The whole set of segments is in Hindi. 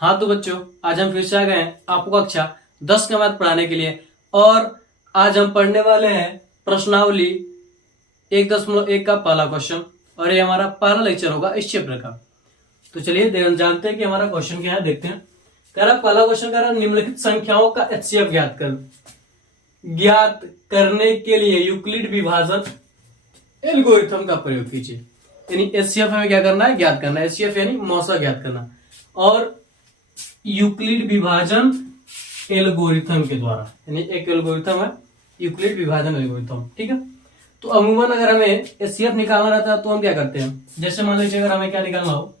हाँ तो बच्चों, आज हम फिर से आ गए हैं आपको कक्षा 10 के बाद पढ़ाने के लिए। और आज हम पढ़ने वाले हैं प्रश्नावली 1.1 का पहला क्वेश्चन। और ये हमारा पहला लेक्चर होगा इस चैप्टर का। तो चलिए जानते हैं कि हमारा क्वेश्चन क्या है, देखते हैं। कह रहा पहला क्वेश्चन कह रहा निम्नलिखित संख्याओं का एचसीएफ ज्ञात कर। ज्ञात करने के लिए यूक्लिड विभाजन एल्गोरिथम का प्रयोग कीजिए। यानी एचसीएफ हमें क्या करना है, ज्ञात करना है। एचसीएफ यानी मौसा ज्ञात करना। और यूक्लिड विभाजन एल्गोरिथम के द्वारा, यानी एक एल्गोरिथम है यूक्लिड विभाजन एल्गोरिथम, ठीक है। तो अमूमन अगर हमें एचसीएफ निकालना रहता है तो हम क्या करते हैं, जैसे मान लीजिए अगर हमें क्या निकालना हो,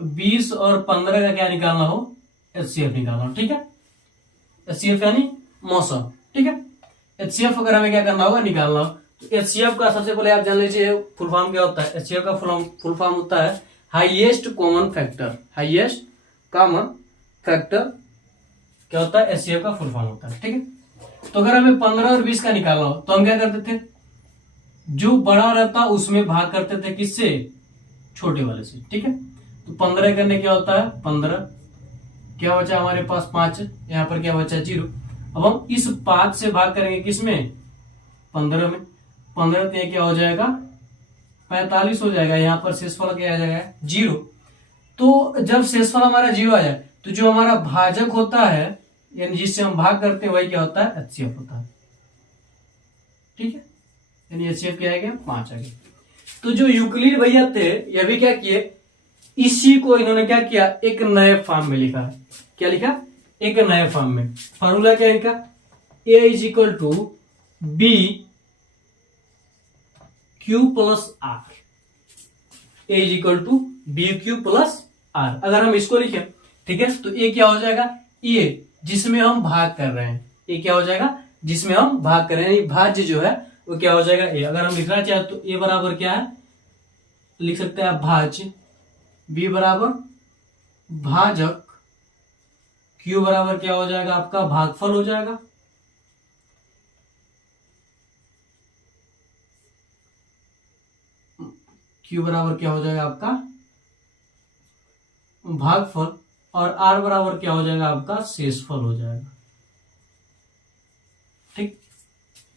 20 और 15 का क्या निकालना हो, एचसीएफ निकालना हो, ठीक है। एचसीएफ यानी मौसम, ठीक है। एचसीएफ अगर हमें क्या करना होगा, निकालना हो, तो एचसीएफ का सबसे पहले आप जान लीजिए फुल फॉर्म क्या होता है। एचसीएफ का फुल फॉर्म होता है highest common factor. Highest common factor क्या होता है, एचसीएफ का फुल फॉर्म होता है, ठीक है। तो अगर हमें 15 और 20 का निकालना हो तो हम क्या करते थे, जो बड़ा रहता उसमें भाग करते थे, किससे, छोटे वाले से, ठीक है। तो 15 करने क्या होता है, 15 क्या बचा हमारे पास 5, यहाँ पर क्या बचा 0। अब हम इस 5 से भाग करेंगे किसमें, 15 में। 15 तो क्या हो जाएगा, 45 हो जाएगा। यहाँ पर शेषफल क्या आ जाएगा, 0। तो जब शेषफल हमारा 0 आ जाए तो जो हमारा भाजक होता है, यानी जिससे हम भाग करते हैं, वही क्या होता है, एचसीएफ होता है, ठीक है। यानी एचसीएफ क्या आ गया, 5 आ गया। तो जो यूक्लिड भैया थे, ये भी क्या किए, इसी को इन्होंने क्या किया, एक नए फॉर्म में लिखा है। क्या लिखा, एक नए फॉर्म में। फॉर्मूला क्या लिखा, a is equal to B Q plus r. A is equal to B Q plus r. अगर हम इसको लिखें, ठीक है, तो ए क्या हो जाएगा, ए जिसमें हम भाग कर रहे हैं। ए क्या हो जाएगा, जिसमें हम भाग कर रहे हैं, भाज्य जो है वो क्या हो जाएगा, ए। अगर हम लिखना चाहे तो ए बराबर क्या है, लिख सकते हैं आप भाज्य, बी बराबर भाजक, क्यू बराबर क्या हो जाएगा आपका भागफल हो जाएगा, क्यू बराबर क्या हो जाएगा आपका भागफल, और आर बराबर क्या हो जाएगा आपका शेषफल हो जाएगा, ठीक।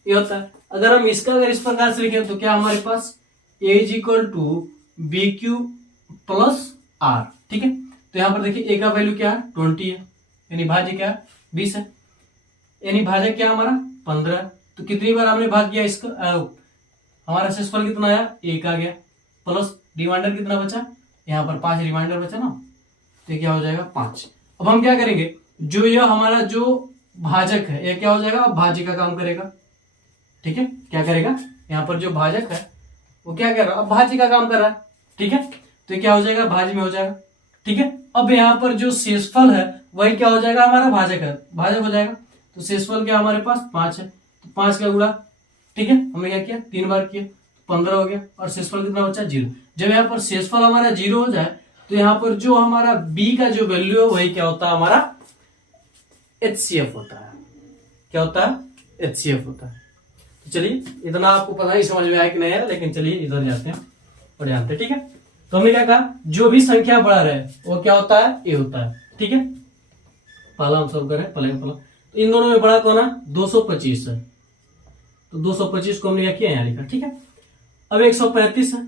ये होता है। अगर हम इसका अगर इस प्रकार से लिखें तो क्या हमारे पास A is equal to B Q plus R, ठीक है। तो यहां पर देखिए ए का वैल्यू क्या है, 20 है, यानी भाज्य क्या है, 20 है, यानी भाजक क्या हमारा 15 है। तो कितनी बार हमने भाग किया इसका, हमारा शेषफल कितना आया, 1 आ गया, प्लस रिमाइंडर कितना बचा, यहाँ पर 5 रिमाइंडर बचा ना, तो क्या हो जाएगा 5। अब हम क्या करेंगे, जो यह हमारा जो भाजक है, यह क्या हो जाएगा, भाज्य का काम करेगा, ठीक है। क्या करेगा, यहाँ पर जो भाजक है वो क्या कर रहा है, अब भाज्य का काम कर रहा है, ठीक है। तो क्या हो जाएगा, भाज्य में हो जाएगा, ठीक है। अब यहाँ पर जो शेषफल है वही क्या हो जाएगा, हमारा भाजक है, भाजक हो जाएगा। तो शेषफल क्या हमारे पास 5 है, तो 5 का गुणा, ठीक है, हमने क्या किया 3 बार किया, 15 हो गया, और शेषफल कितना बचा 0। जब यहाँ पर शेषफल हमारा 0 हो जाए तो यहाँ पर जो हमारा b का जो वैल्यू है वही क्या होता है, हमारा एचसीएफ होता है। क्या होता है, एचसीएफ होता है। तो चलिए, इतना आपको पता ही समझ में आया कि नहीं है, लेकिन चलिए इधर जाते हैं और जानते हैं, ठीक है। तो हमने क्या कहा, जो भी संख्या बढ़ा रहे वो क्या होता है, ए होता है, ठीक है। पहला हम सब करें, पहले तो इन दोनों में बड़ा कौन है, 225 है। तो 225 को हमने क्या किया, यहाँ लिखा, ठीक है। अब 135 है,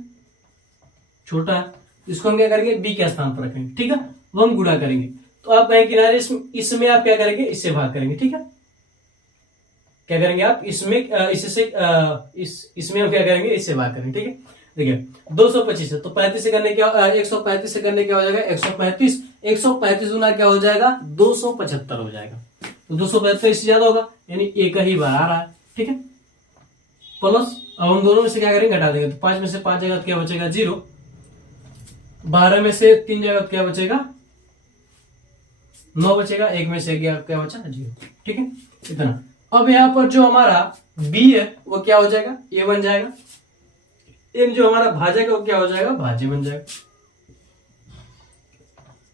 छोटा है, इसको हम क्या करेंगे, बी के स्थान पर रखेंगे, ठीक है। वो हम गुणा करेंगे, तो आप कहें किनारे इसमें आप क्या करेंगे, इससे भाग करेंगे, ठीक है। क्या करेंगे आप, इसमें इससे इसमें हम क्या करेंगे, इससे भाग करेंगे, ठीक है। देखिए 225 है, तो 35 से करने क्या, 135 से करने क्या हो जाएगा, 135 135 गुना क्या हो जाएगा, 275 हो जाएगा। तो 275 इससे ज्यादा होगा, यानी एक ही बार आ रहा है, ठीक है। प्लस अब हम दोनों में से क्या करेंगे, घटा देंगे, तो 5 में से 5 जाएगा तो क्या बचेगा 0, 12 में से 3 जाएगा तो क्या बचेगा 9 बचेगा, 1 में से क्या बचा 0, ठीक है, इतना। अब यहाँ पर जो हमारा b है वो क्या हो जाएगा, a बन जाएगा, इन जो हमारा भाजक है वो क्या हो जाएगा, भाज्य बन जाएगा।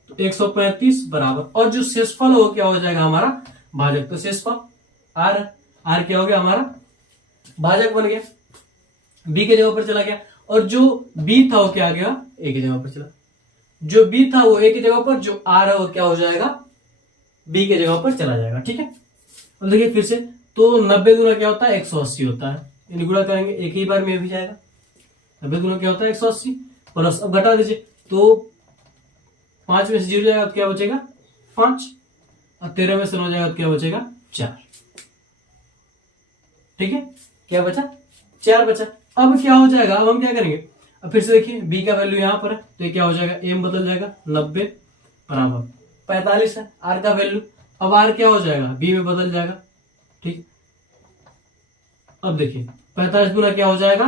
तो 135 बराबर, और जो शेषफल वो क्या हो जाएगा, हमारा भाजक। तो शेषफल आर क्या हो गया, हमारा भाजक बन गया, बी के जगह पर चला गया, और जो बी था वो क्या आ गया, ए की जगह पर चला। जो बी था वो ए की जगह पर, जो आर है वो क्या हो जाएगा, बी की जगह पर चला जाएगा। ठीक है, अब देखिए फिर से, तो 90 गुना क्या होता है, 180 होता है, यानी गुणा करेंगे एक ही बार में भी जाएगा। 90 गुना क्या होता है, 180 प्लस, अब घटा दीजिए तो 5 में से 0 जाएगा तो क्या बचेगा 5, और 13 में से 9 जाएगा तो क्या बचेगा 4। ठीक है, क्या बचा 4 बचा। अब क्या हो जाएगा, अब हम क्या करेंगे, अब फिर से देखिए बी का वैल्यू यहां पर है तो ये क्या हो जाएगा, एम बदल जाएगा, 90 बराबर 45 है आर का वैल्यू। अब आर क्या हो जाएगा, बी में बदल जाएगा। ठीक, अब देखिए 45 गुना क्या हो जाएगा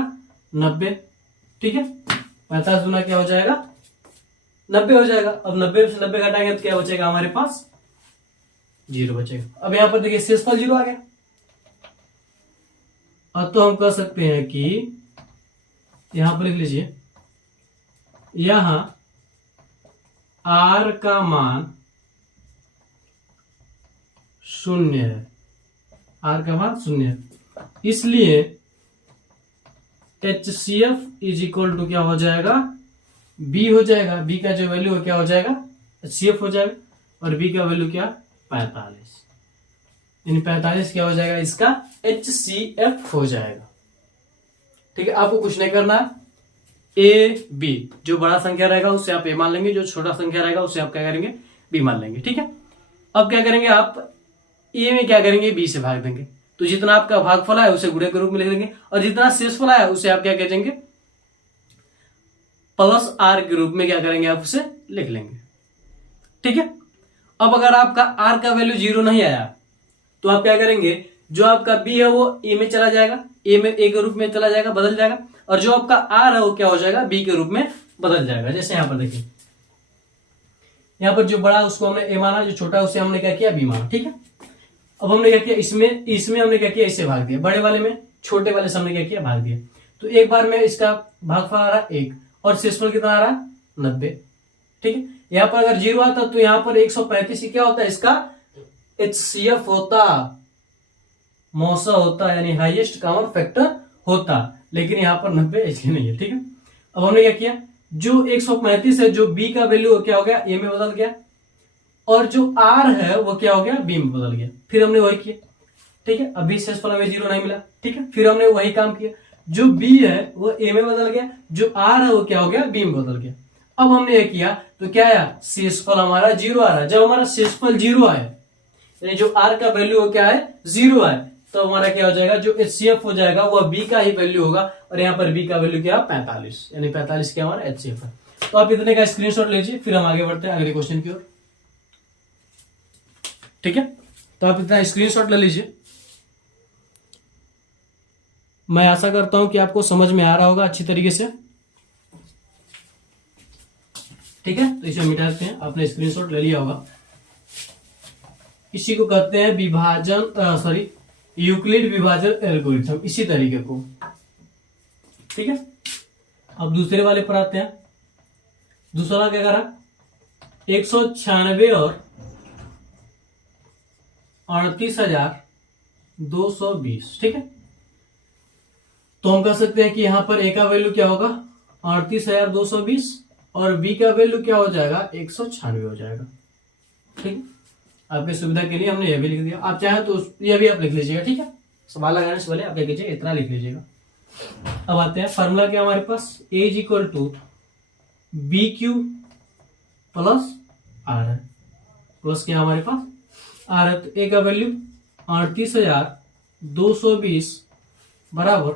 90। ठीक है, 45 गुना क्या हो जाएगा 90 हो जाएगा। अब 90 से 90 घटाएंगे तो क्या बचेगा हमारे पास 0 बचेगा। अब यहां पर देखिए शेषफल 0 आ गया। अब तो हम कह सकते हैं कि यहां पर लिख लीजिए, यहां आर का मान 0 है, आर का मान 0 है, इसलिए HCF इज इक्वल टू क्या हो जाएगा, बी हो जाएगा। बी का जो वैल्यू है क्या हो जाएगा, HCF हो जाएगा, और बी का वैल्यू क्या 45, यानी 45 क्या हो जाएगा, इसका HCF हो जाएगा। ठीक है, आपको कुछ नहीं करना, ए बी, जो बड़ा संख्या रहेगा उससे आप ए मान लेंगे, जो छोटा संख्या रहेगा उससे आप क्या करेंगे बी मान लेंगे। ठीक है, अब क्या करेंगे, आप ए में क्या करेंगे, बी से भाग देंगे, तो जितना आपका भागफल है उसे गुणे के रूप में लिख देंगे, और जितना शेषफल है उसे आप क्या कह देंगे प्लस आर के रूप में क्या करेंगे, आप उसे लिख लेंगे। ठीक है, अब अगर आपका आर का वैल्यू 0 नहीं आया तो आप क्या करेंगे, जो आपका बी है वो ए में चला जाएगा, ए में ए के रूप में चला जाएगा, बदल जाएगा, और जो आपका आर है वो क्या हो जाएगा, बी के रूप में बदल जाएगा। जैसे यहां पर देखिए, यहां पर जो बड़ा उसको हमने ए माना, जो छोटा उसे हमने क्या किया बी माना। ठीक है, अब हमने क्या किया, इसमें हमने क्या किया, इससे भाग दिया, बड़े वाले में छोटे वाले से हमने क्या किया भाग दिया, तो एक बार में इसका भागफल आ रहा 1 और शेषफल कितना आ रहा 90। ठीक है, यहां पर अगर 0 आता तो यहां पर 135 क्या होता है, इसका HCF होता, मौसा होता, यानी हाईएस्ट कॉमन फैक्टर होता, लेकिन यहां पर 90 इसलिए नहीं है। ठीक है, अब हमने क्या किया, जो 135 है, जो बी का वैल्यू क्या हो गया ए में बदल गया, और जो आर है वो क्या हो गया बी में बदल गया, फिर हमने वही किया। ठीक है, अभी शेषफल में 0 नहीं मिला। ठीक है, फिर हमने वही काम किया, जो बी है वो ए में बदल गया, जो आर है वो क्या हो गया बी में बदल गया। अब हमने ये किया तो क्या आया, शेषफल हमारा 0 आ रहा है। जब हमारा शेषफल 0 आए, यानी जो आर का वैल्यू क्या है 0 आए, तो हमारा क्या हो जाएगा, जो HCF हो जाएगा वो बी का ही वैल्यू होगा, और यहाँ पर बी का वैल्यू क्या 45, यानी 45 क्या हमारा HCF है। तो आप इतने का स्क्रीनशॉट लीजिए, फिर हम आगे बढ़ते हैं अगले क्वेश्चन की ओर। ठीक है, तो आप इतना स्क्रीनशॉट ले लीजिए। मैं आशा करता हूं कि आपको समझ में आ रहा होगा अच्छी तरीके से। ठीक है, तो इसे मिटाते हैं, आपने स्क्रीनशॉट ले लिया होगा। इसी को कहते हैं विभाजन, यूक्लिड विभाजन एल्गोरिथम, इसी तरीके को। ठीक है, अब दूसरे वाले पर आते हैं। दूसरा क्या करा, 196 और 38,220। ठीक है, तो हम कह सकते हैं कि यहां पर ए का वैल्यू क्या होगा 38,220, और बी का वैल्यू क्या हो जाएगा 196 हो जाएगा। ठीक है, आपकी सुविधा के लिए हमने यह भी लिख दिया, आप चाहे तो यह भी आप लिख लीजिएगा। ठीक है, सवाल लगाने से पहले आप क्या कीजिए, इतना लिख लीजिएगा। अब आते हैं फॉर्मूला क्या हमारे पास, A is equal to B Q plus R है, प्लस क्या हमारे पास आर है, तो ए का वैल्यू 38,220 बराबर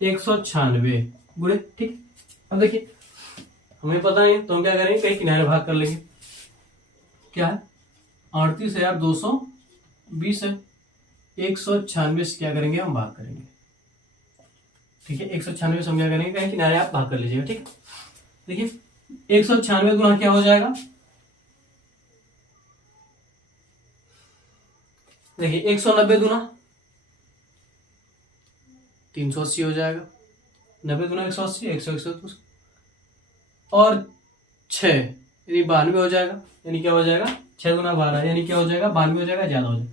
196 गुणे। ठीक, अब देखिए हमें पता नहीं तो हम क्या करेंगे, कहीं किनारे भाग कर लेंगे। क्या है 38,220 है, 196 से क्या करेंगे हम भाग करेंगे। ठीक है, 196 से हम क्या करेंगे, कहीं किनारे आप भाग कर लीजिएगा। ठीक, देखिए 196 गुना क्या हो जाएगा, देखिए 190 गुना 380 हो जाएगा, 90 गुना 180 100 और 6 यानी 92 हो जाएगा, यानी क्या हो जाएगा 6 गुना 12 यानी क्या हो जाएगा 92 हो जाएगा, ज्यादा हो जाएगा,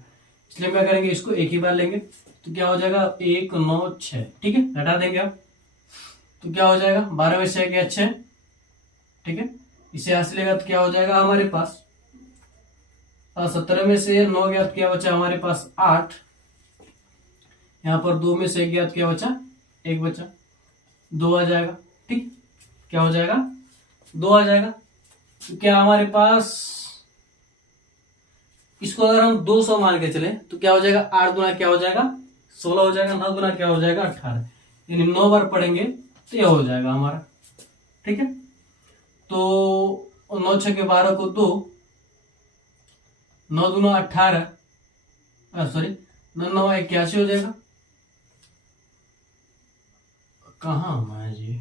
इसलिए क्या करेंगे इसको एक ही बार लेंगे, तो क्या हो जाएगा 196। ठीक है, घटा देंगे आप तो क्या हो जाएगा 12 में से गया 6। ठीक है, इसे यहाँ से लेगा तो क्या हो जाएगा हमारे पास 17 में से 9 गया तो क्या बचा हमारे पास 8। यहाँ पर 2 में से 1 गया तो क्या बचा 1 बचा, 2 आ जाएगा। ठीक, क्या हो जाएगा 2 आ जाएगा। तो क्या हमारे पास इसको अगर हम 200 मान के चले तो क्या हो जाएगा 8 गुना क्या हो जाएगा 16 हो जाएगा, 9 गुना क्या हो जाएगा 18, यानी 9 बार पढ़ेंगे तो यह हो जाएगा हमारा। ठीक है, तो 9 छके 12 को 2, 9 दूना 18, सॉरी 9 9 81 हो जाएगा। कहाँ मैं जी,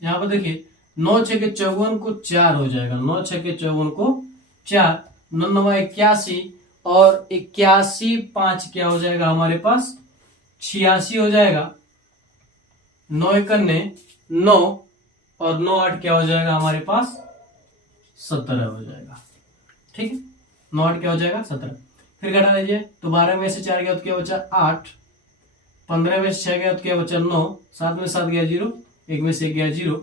यहाँ पर देखिए 9 छके 54 को 4 हो जाएगा, 9 छके 54 को 4, 9 9 81 और 81 5 क्या हो जाएगा हमारे पास 86 हो जाएगा। 9 एकन्ने 9 और 9 8 क्या हो जाएगा हमारे पास 17 हो जाएगा। ठीक है, 9 8 क्या हो जाएगा 17। फिर घटा लीजिए तो 12 में से 4 गया तो क्या बचा 8, 15 में से 6 गया तो क्या बचा 9, 7 में 7 गया 0, 1 में से 1 गया 0।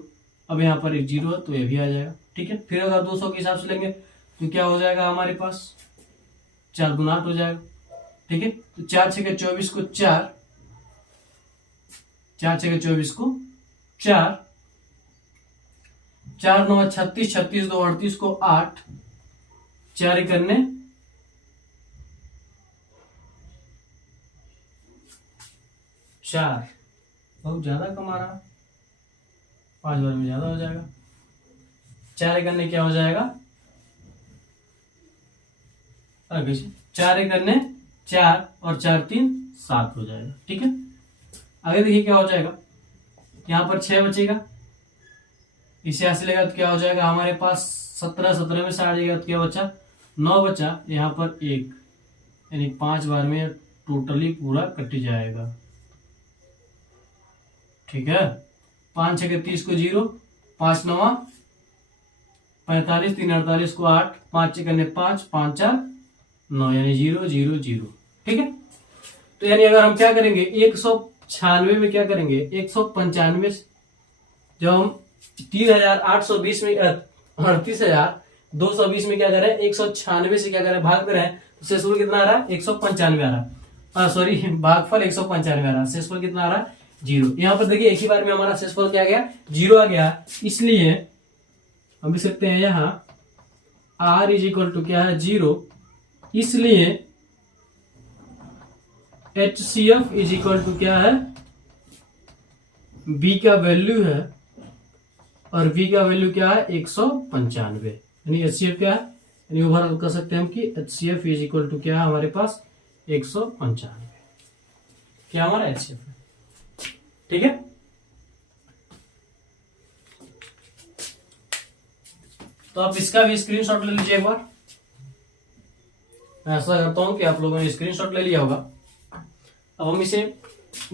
अब यहाँ पर एक 0 है तो ये भी आ जाएगा। ठीक है, फिर अगर 200 के हिसाब से लेंगे तो क्या हो जाएगा हमारे पास 4 दूना 8 हो जाएगा। ठीक है, तो 4 छके 24 को 4, 4 छके 24 को 4, 4 9 36, 36 2 38 को 8, 4 एकन्ने 4, बहुत ज्यादा कमा रहा, 5 बार में ज्यादा हो जाएगा। 4 एकन्ने क्या हो जाएगा 4 एकन्ने 4 और 4 3 7 हो जाएगा। ठीक है, आगे देखिए क्या हो जाएगा, यहाँ पर 6 बचेगा, इसे यहां से लेगा तो क्या हो जाएगा हमारे पास 17, 17 में से 8 जाएगा तो क्या बचा 9 बचा, यहाँ पर 1, यानी 5 बार में टोटली पूरा कट जाएगा। ठीक है, 5 छके 30 को 0, 5 9 45, 3 48 को 8, 5 छके 5, 5 4 9, यानी 0 0 0। ठीक है, तो यानी अगर हम क्या करेंगे 196 में क्या करेंगे 195, जब हम 3820 में 38,220 में क्या करें 196 से क्या करें भाग करें तो शेषफल कितना आ रहा है 195 आ रहा, सॉरी भागफल 195 आ रहा, शेषफल कितना आ रहा है 0। यहाँ पर देखिए एक ही बार में हमारा शेषफल क्या आ गया 0 आ गया, इसलिए हम लिख सकते हैं यहाँ r इज इक्वल टू क्या है 0, इसलिए HCF इज इक्वल टू क्या है b का वैल्यू है और v का वैल्यू क्या है 195, यानी HCF क्या है, यानी ओवरऑल कर सकते हैं हम कि HCF इज इक्वल टू क्या है हमारे पास 195, क्या हमारा HCF है। ठीक है, तो आप इसका भी स्क्रीनशॉट ले लीजिए एक बार। मैं ऐसा करता हूं कि आप लोगों ने स्क्रीनशॉट ले लिया होगा। अब हम इसे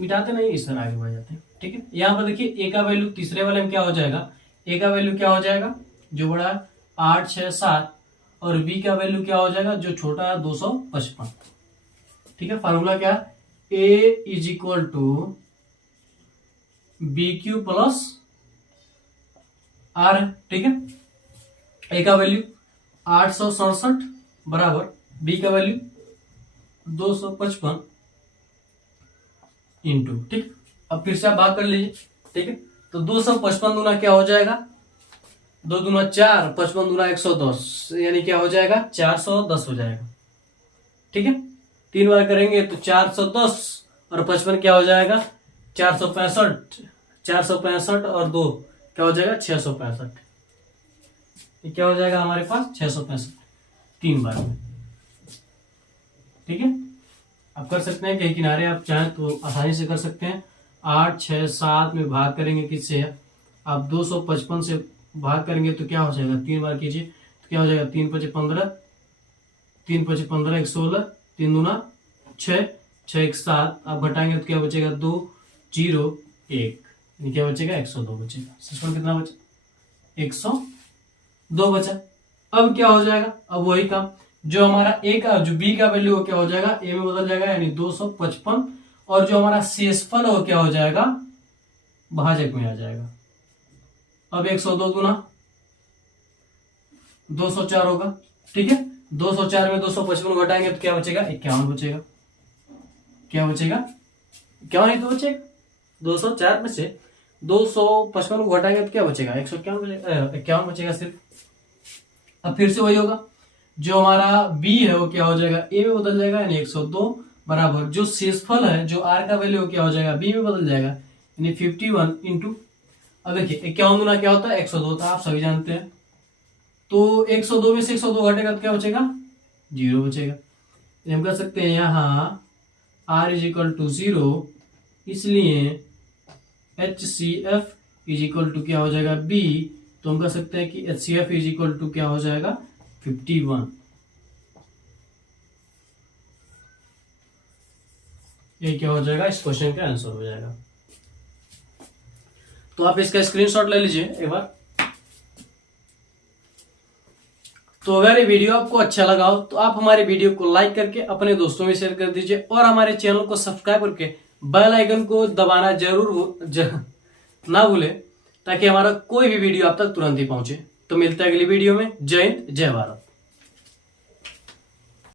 मिटाते नहीं, इस तरह आगे बढ़ जाते हैं। ठीक है, यहां पर देखिए ए का वैल्यू तीसरे वाले में क्या हो जाएगा, ए का वैल्यू क्या हो जाएगा जो बड़ा 8 6 7 और बी का वैल्यू क्या हो जाएगा जो छोटा है 255। ठीक है, फार्मूला क्या A is equal to B Q plus R. ठीक है, ए का वैल्यू 867 बराबर बी का वैल्यू 255 इंटू। ठीक, अब फिर से आप भाग कर लीजिए। ठीक है, तो 255 दूना क्या हो जाएगा 2 दूना 4, 55 दूना 110, यानी क्या हो जाएगा 410 हो जाएगा। ठीक है, 3 बार करेंगे तो 410 और 55 क्या हो जाएगा 465, 465 और 2 क्या हो जाएगा 665, ये क्या हो जाएगा हमारे पास 665 3 बार में। ठीक है, आप कर सकते हैं कहीं किनारे आप चाहें तो आसानी से कर सकते हैं। 8 6 7 में भाग करेंगे किससे, आप 255 से भाग करेंगे तो क्या हो जाएगा 3 बार कीजिए तो क्या हो जाएगा 3 5 15, 3 5 15 116, 3 दूना 6, 6 1 7, आप घटाएंगे तो क्या बचेगा 2 0 1, क्या बचेगा 102 बचेगा। शेषफल कितना बचा 102 बचा। अब क्या हो जाएगा, अब वही काम जो हमारा ए का जो बी का वैल्यू हो क्या हो जाएगा ए में बदल जाएगा, यानी 255, और जो हमारा शेषफल हो क्या हो जाएगा भाजक में आ जाएगा। अब 102 गुना 204 होगा, ठीक है। 204 में 255 घटाएंगे तो क्या बचेगा, 51 बचेगा। क्या बचेगा, 51 ही तो बचेगा। 204 में से 255 को घटाएंगे तो क्या बचेगा, 151 बचेगा, 51 बचेगा सिर्फ। अब फिर से वही होगा, जो हमारा बी है वो क्या हो जाएगा, ए में बदल जाएगा, यानी 102 बराबर जो शेषफल है, जो आर का वैल्यू क्या हो जाएगा, बी में बदल जाएगा, यानी 51 इंटू, अब देखिए 51 गुना क्या होता है, 102 था, आप सभी जानते हैं। तो 102 में से 102 घटेगा तो क्या बचेगा, 0 बचेगा। हम कह सकते हैं यहाँ R इज इक्वल टू 0, इसलिए HCF इज इक्वल टू क्या हो जाएगा, B। तो हम कह सकते हैं कि HCF इज इक्वल टू क्या हो जाएगा, 51। ये क्या हो जाएगा, इस क्वेश्चन का आंसर हो जाएगा। तो आप इसका स्क्रीनशॉट ले लीजिए एक बार। तो अगर ये वीडियो आपको अच्छा लगा हो तो आप हमारे वीडियो को लाइक करके अपने दोस्तों में शेयर कर दीजिए और हमारे चैनल को सब्सक्राइब करके बेल आइकन को दबाना जरूर ना भूलें, ताकि हमारा कोई भी वीडियो आप तक तुरंत ही पहुंचे। तो मिलता है अगली वीडियो में। जय हिंद, जय भारत।